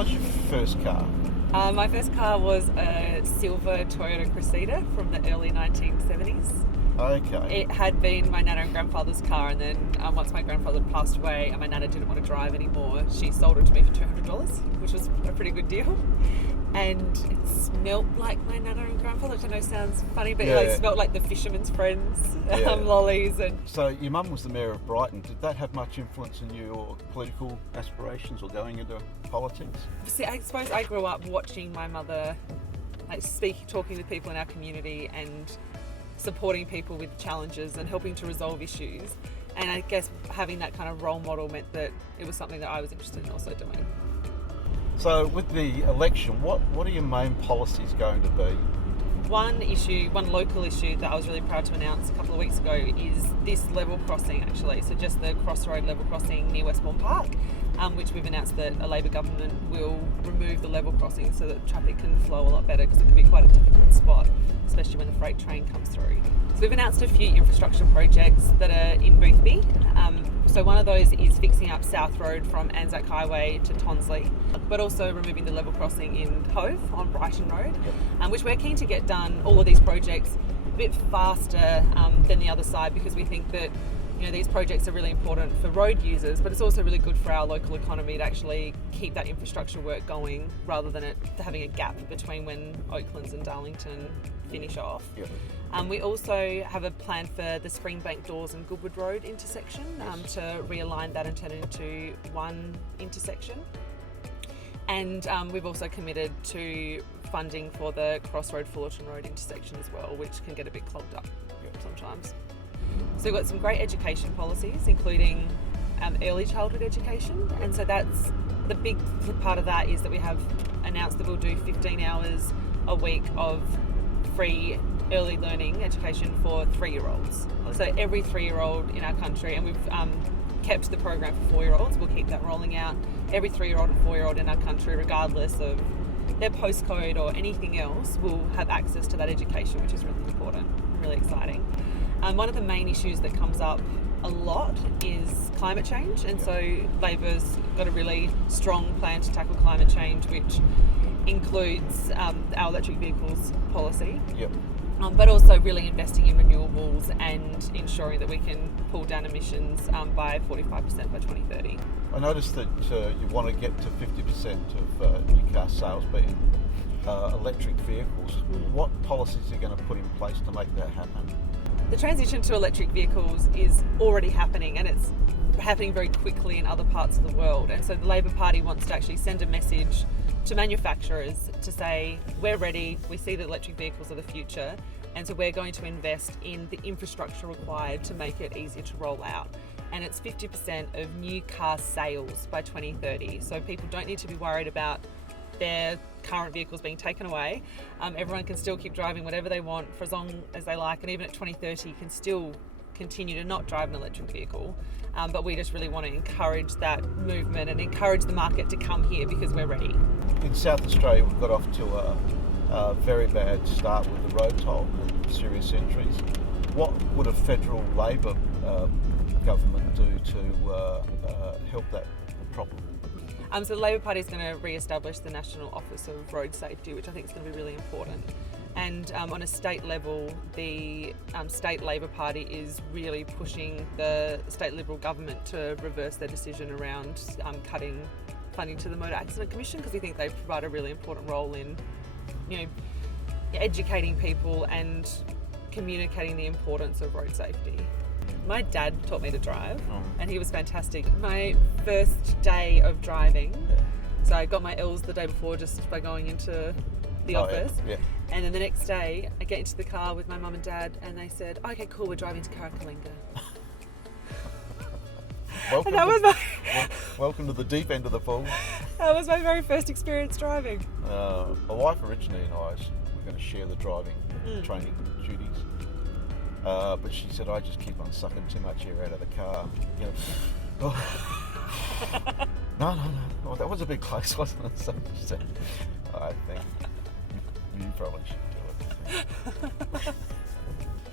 What's your first car? My first car was a silver Toyota Cressida from the early 1970s. Okay. It had been my nana and grandfather's car, and then once my grandfather passed away and my nana didn't want to drive anymore, she sold it to me for $200, which was a pretty good deal. And it smelt like my nana and grandfather, which I know sounds funny, but it smelt like the fisherman's friends, lollies. And so your mum was the mayor of Brighton. Did that have much influence in your political aspirations or going into politics? See, I suppose I grew up watching my mother talking with people in our community and supporting people with challenges and helping to resolve issues. And I guess having that kind of role model meant that it was something that I was interested in also doing. So with the election, what are your main policies going to be? One local issue that I was really proud to announce a couple of weeks ago is this level crossing actually. So just the crossroad level crossing near Westbourne Park, which we've announced that a Labor government will remove the level crossing so that traffic can flow a lot better, because it can be quite a difficult spot, especially when the freight train comes through. So we've announced a few infrastructure projects that are in Boothby. So one of those is fixing up South Road from Anzac Highway to Tonsley, but also removing the level crossing in Hove on Brighton Road, which we're keen to get done, all of these projects, a bit faster than the other side, because we think that these projects are really important for road users, but it's also really good for our local economy to actually keep that infrastructure work going rather than it having a gap between when Oaklands and Darlington finish off. We also have a plan for the Springbank Doors and Goodwood Road intersection to realign that and turn it into one intersection. And we've also committed to funding for the Crossroad Fullerton Road intersection as well, which can get a bit clogged up sometimes. So we've got some great education policies, including early childhood education. And so that's the big part of that, is that we have announced that we'll do 15 hours a week of free early learning education for 3-year-olds. So every 3-year-old in our country, and we've kept the program for 4-year-olds, we'll keep that rolling out. Every 3-year-old and 4-year-old in our country, regardless of their postcode or anything else, will have access to that education, which is really important and really exciting. One of the main issues that comes up a lot is climate change, and so Labor's got a really strong plan to tackle climate change, which includes our electric vehicles policy, but also really investing in renewables and ensuring that we can pull down emissions by 45% by 2030. I noticed that you want to get to 50% of new car sales being electric vehicles. What policies are you going to put in place to make that happen? The transition to electric vehicles is already happening, and it's happening very quickly in other parts of the world. And so the Labor Party wants to actually send a message to manufacturers to say, we're ready, we see that electric vehicles are the future, and so we're going to invest in the infrastructure required to make it easier to roll out. And it's 50% of new car sales by 2030. So people don't need to be worried about their current vehicles being taken away. Everyone can still keep driving whatever they want for as long as they like, and even at 2030 you can still continue to not drive an electric vehicle. But we just really want to encourage that movement and encourage the market to come here, because we're ready. In South Australia, we've got off to a very bad start with the road toll and serious injuries. What would a federal Labor government do to help that problem? So the Labor Party is going to re-establish the National Office of Road Safety, which I think is going to be really important. And on a state level, the state Labor Party is really pushing the state Liberal government to reverse their decision around cutting funding to the Motor Accident Commission, because we think they provide a really important role in, educating people and communicating the importance of road safety. My dad taught me to drive, and he was fantastic. My first day of driving, so I got my L's the day before just by going into the office. And then the next day, I get into the car with my mum and dad, and they said, "Okay, cool, we're driving to Karakalinga." Welcome to the deep end of the pool. That was my very first experience driving. My wife originally and I were going to share the driving training duties. But she said, I just keep on sucking too much air out of the car. No. Well, that was a bit close, wasn't it? So she said, I think you probably should do it.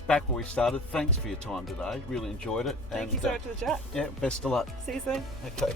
Back where we started, thanks for your time today. Really enjoyed it. Thank you so much for the chat. Yeah, best of luck. See you soon. Okay.